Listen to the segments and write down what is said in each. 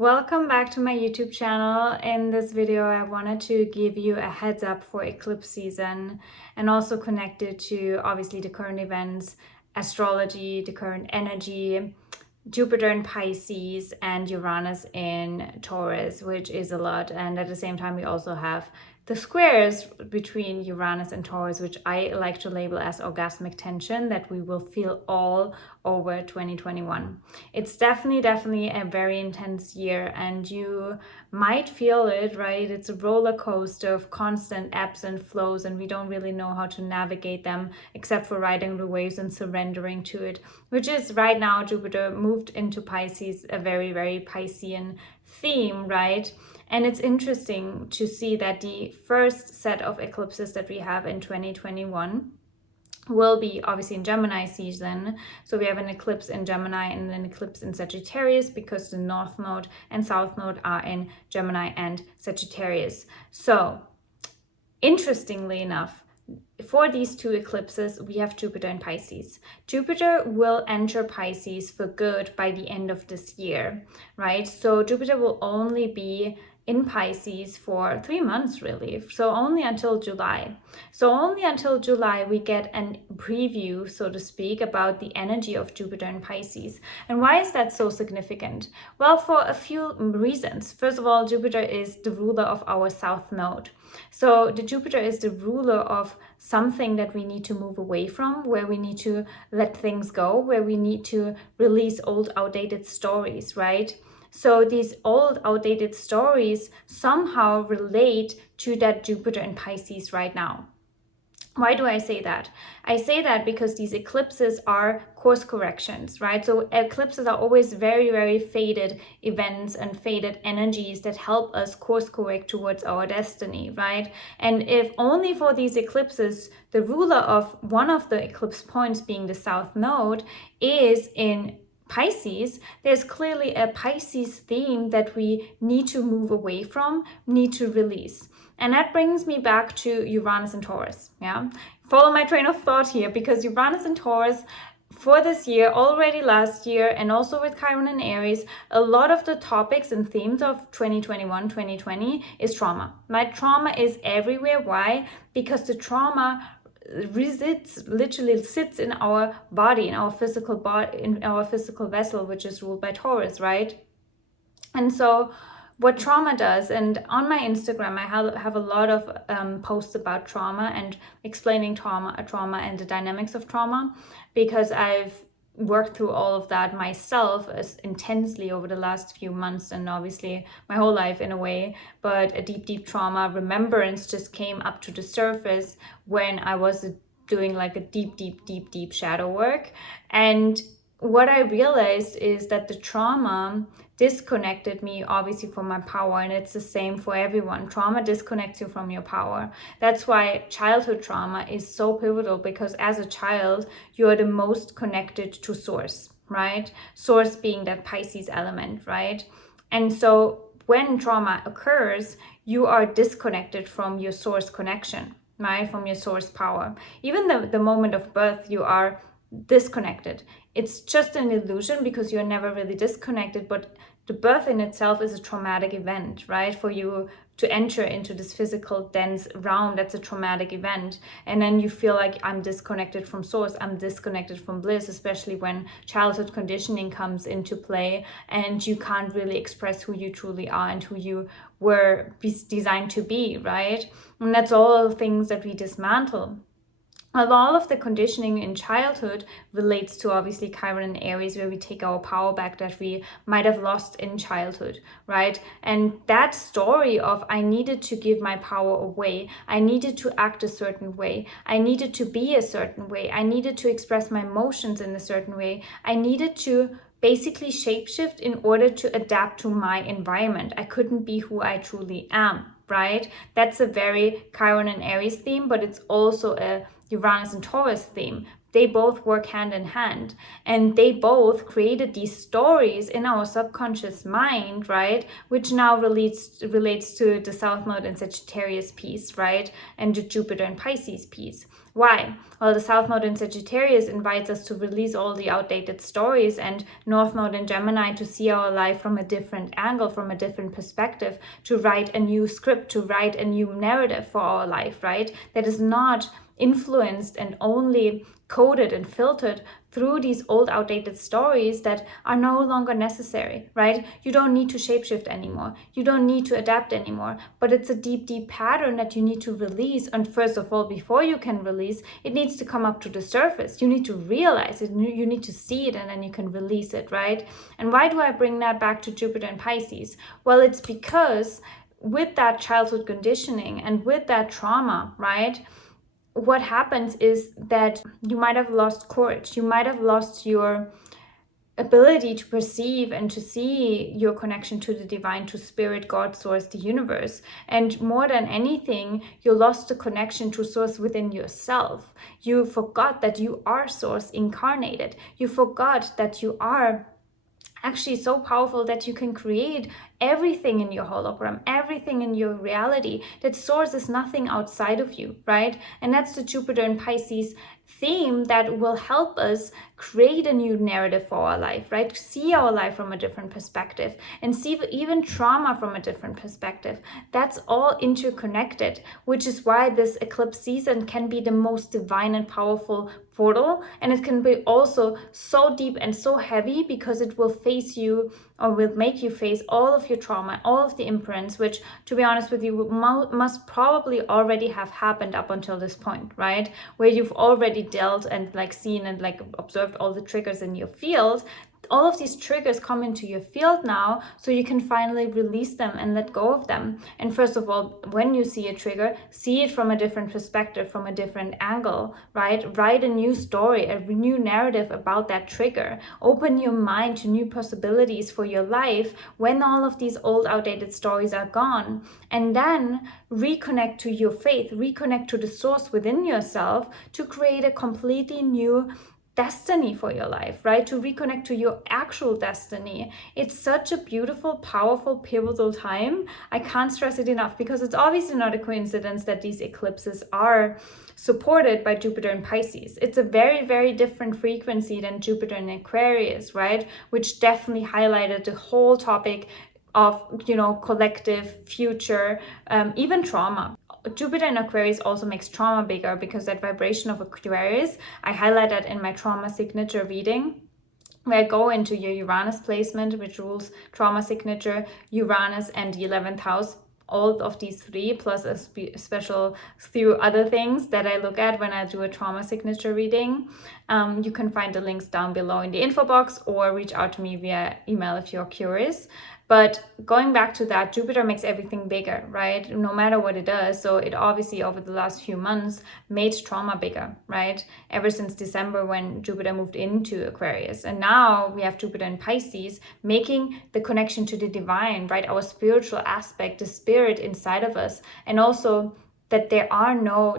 Welcome back to my YouTube channel. In this video, I wanted to give you a heads up for eclipse season and also connect it to obviously the current events, astrology, the current energy, Jupiter in Pisces and Uranus in Taurus, which is a lot. And at the same time, we also have the squares between Uranus and Taurus, which I like to label as orgasmic tension that we will feel all over 2021. It's definitely a very intense year, and you might feel it, right? It's a roller coaster of constant ebbs and flows, and we don't really know how to navigate them except for riding the waves and surrendering to it, which is right now Jupiter moved into Pisces, a very, very Piscean theme, right? And it's interesting to see that the first set of eclipses that we have in 2021 will be obviously in Gemini season. So we have an eclipse in Gemini and an eclipse in Sagittarius because the North Node and South Node are in Gemini and Sagittarius. So interestingly enough, for these two eclipses, we have Jupiter in Pisces. Jupiter will enter Pisces for good by the end of this year, right? So Jupiter will only be in Pisces for 3 months, really. So only until July. So only until July, we get a preview, so to speak, about the energy of Jupiter in Pisces. And why is that so significant? Well, for a few reasons. First of all, Jupiter is the ruler of our South Node. So the Jupiter is the ruler of something that we need to move away from, where we need to let things go, where we need to release old, outdated stories, right? So these old, outdated stories somehow relate to that Jupiter in Pisces right now. Why do I say that? I say that because these eclipses are course corrections, right? So eclipses are always very, very faded events and faded energies that help us course correct towards our destiny, right? And if only for these eclipses, the ruler of one of the eclipse points being the South Node is in Pisces, there's clearly a Pisces theme that we need to move away from, need to release. And that brings me back to Uranus and Taurus, yeah? Follow my train of thought here, because Uranus and Taurus for this year, already last year, and also with Chiron and Aries, a lot of the topics and themes of 2021, 2020 is trauma. My trauma is everywhere. Why? Because the trauma literally sits in our body, in our physical body, in our physical vessel, which is ruled by Taurus, right? And so what trauma does, and on my Instagram I have a lot of posts about trauma and explaining trauma and the dynamics of trauma, because I've worked through all of that myself as intensely over the last few months, and obviously my whole life in a way. But a deep trauma remembrance just came up to the surface when I was doing like a deep shadow work. And what I realized is that the trauma disconnected me obviously from my power, and it's the same for everyone. Trauma disconnects you from your power. That's why childhood trauma is so pivotal, because as a child you are the most connected to source, right? Source being that Pisces element, right? And so when trauma occurs, you are disconnected from your source connection, right? From your source power. Even the moment of birth, you are disconnected. It's just an illusion because you're never really disconnected, but the birth in itself is a traumatic event, right? For you to enter into this physical dense realm, that's a traumatic event. And then you feel like, I'm disconnected from source, I'm disconnected from bliss, especially when childhood conditioning comes into play and you can't really express who you truly are and who you were designed to be, right? And that's all things that we dismantle. A lot of the conditioning in childhood relates to obviously Chiron and Aries, where we take our power back that we might have lost in childhood, right? And that story of I needed to give my power away, I needed to act a certain way, I needed to be a certain way, I needed to express my emotions in a certain way, I needed to basically shapeshift in order to adapt to my environment. I couldn't be who I truly am, right? That's a very Chiron and Aries theme, but it's also a Uranus and Taurus theme. they both work hand in hand, and they both created these stories in our subconscious mind, right, which now relates to the South Node and Sagittarius piece, right, and the Jupiter and Pisces piece. Why? Well, the South Node in Sagittarius invites us to release all the outdated stories, and North Node in Gemini to see our life from a different angle, from a different perspective, to write a new script, to write a new narrative for our life, right? That is not influenced and only coded and filtered through these old outdated stories that are no longer necessary, right? You don't need to shapeshift anymore. You don't need to adapt anymore, but it's a deep pattern that you need to release. And first of all, before you can release, it needs to come up to the surface. You need to realize it, you need to see it, and then you can release it, right? And why do I bring that back to Jupiter and Pisces? Well, it's because with that childhood conditioning and with that trauma, right, what happens is that you might have lost courage. You might have lost your ability to perceive and to see your connection to the divine, to spirit, God, source, the universe. And more than anything, you lost the connection to source within yourself. You forgot that you are source incarnated. You forgot that you are actually so powerful that you can create everything in your hologram, everything in your reality, that source is nothing outside of you, right? And that's the Jupiter and Pisces theme that will help us create a new narrative for our life, right? See our life from a different perspective and see even trauma from a different perspective. That's all interconnected, which is why this eclipse season can be the most divine and powerful portal. And it can be also so deep and so heavy because it will face you, or will make you face all of your trauma, all of the imprints, which, to be honest with you, must probably already have happened up until this point, right? Where you've already dealt and like seen and like observed all the triggers in your field. All of these triggers come into your field now, so you can finally release them and let go of them. And first of all, when you see a trigger, see it from a different perspective, from a different angle, right? Write a new story, a new narrative about that trigger. Open your mind to new possibilities for your life when all of these old, outdated stories are gone. And then reconnect to your faith, reconnect to the source within yourself to create a completely new destiny for your life, right? To reconnect to your actual destiny. It's such a beautiful, powerful, pivotal time. I can't stress it enough, because it's obviously not a coincidence that these eclipses are supported by Jupiter and Pisces. It's a very, very different frequency than Jupiter and Aquarius, right? Which definitely highlighted the whole topic of, collective future, even trauma. Jupiter in Aquarius also makes trauma bigger, because that vibration of Aquarius, I highlight that in my trauma signature reading, where I go into your Uranus placement, which rules trauma signature, Uranus, and the 11th house. All of these three, plus a special few other things that I look at when I do a trauma signature reading. You can find the links down below in the info box, or reach out to me via email if you're curious. But going back to that, Jupiter makes everything bigger, right? No matter what it does. So it obviously over the last few months made trauma bigger, right? Ever since December, when Jupiter moved into Aquarius. And now we have Jupiter in Pisces making the connection to the divine, right? Our spiritual aspect, the spirit inside of us. And also that there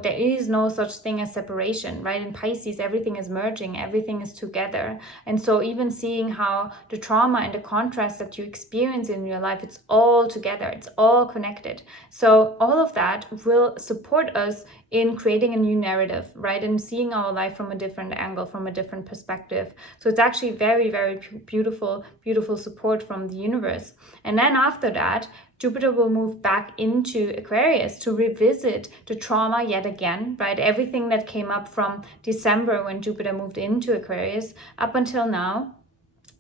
is no such thing as separation, right? In Pisces, everything is merging, everything is together. And so even seeing how the trauma and the contrast that you experience in your life, it's all together, it's all connected. So all of that will support us in creating a new narrative, right? And seeing our life from a different angle, from a different perspective. So it's actually very, very beautiful, beautiful support from the universe. And then after that, Jupiter will move back into Aquarius to revisit the trauma yet again, right? Everything that came up from December when Jupiter moved into Aquarius up until now.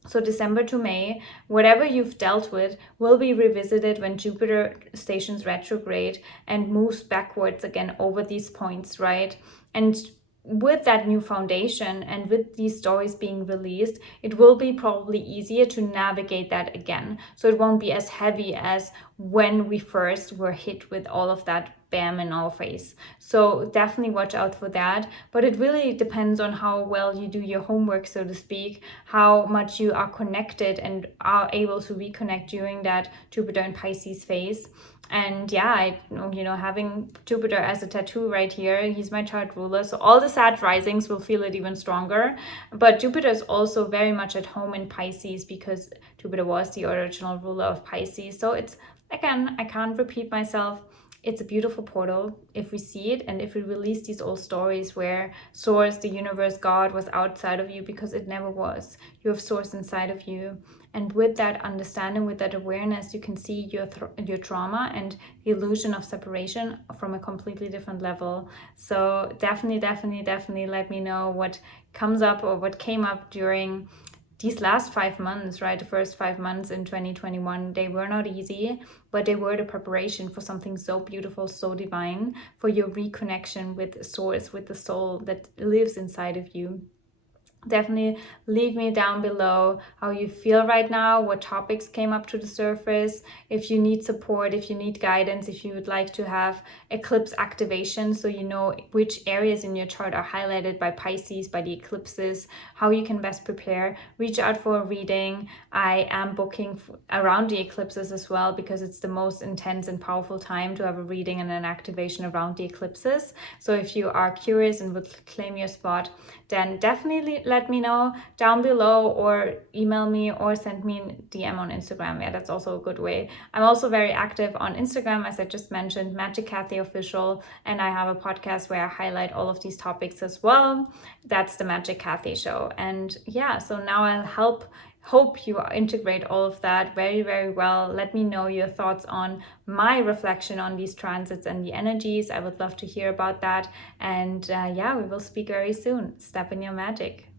So December to May, whatever you've dealt with will be revisited when Jupiter stations retrograde and moves backwards again over these points, right? And with that new foundation and with these stories being released, it will be probably easier to navigate that again. So it won't be as heavy as when we first were hit with all of that bam in our face. So definitely watch out for that. But it really depends on how well you do your homework, so to speak, how much you are connected and are able to reconnect during that Jupiter in Pisces phase. And yeah, having Jupiter as a tattoo right here, he's my chart ruler. So all the Sag risings will feel it even stronger. But Jupiter is also very much at home in Pisces because Jupiter was the original ruler of Pisces. So it's, again, I can't repeat myself. It's a beautiful portal if we see it and if we release these old stories where Source, the universe, God was outside of you, because it never was. You have Source inside of you. And with that understanding, with that awareness, you can see your trauma and the illusion of separation from a completely different level. So definitely let me know what comes up or what came up during these last 5 months, right? The first 5 months in 2021, they were not easy, but they were the preparation for something so beautiful, so divine, for your reconnection with Source, with the soul that lives inside of you. Definitely leave me down below how you feel right now, what topics came up to the surface, if you need support, if you need guidance, if you would like to have eclipse activation so you know which areas in your chart are highlighted by Pisces, by the eclipses, how you can best prepare. Reach out for a reading. I am booking around the eclipses as well, because it's the most intense and powerful time to have a reading and an activation around the eclipses. So if you are curious and would claim your spot, then definitely let me know down below, or email me, or send me a DM on Instagram. Yeah, that's also a good way. I'm also very active on Instagram, as I just mentioned, Magic Kathy Official, and I have a podcast where I highlight all of these topics as well. That's the Magic Kathy Show. And yeah, so now I'll hope you integrate all of that very, very well. Let me know your thoughts on my reflection on these transits and the energies. I would love to hear about that. And yeah, we will speak very soon. Step in your magic.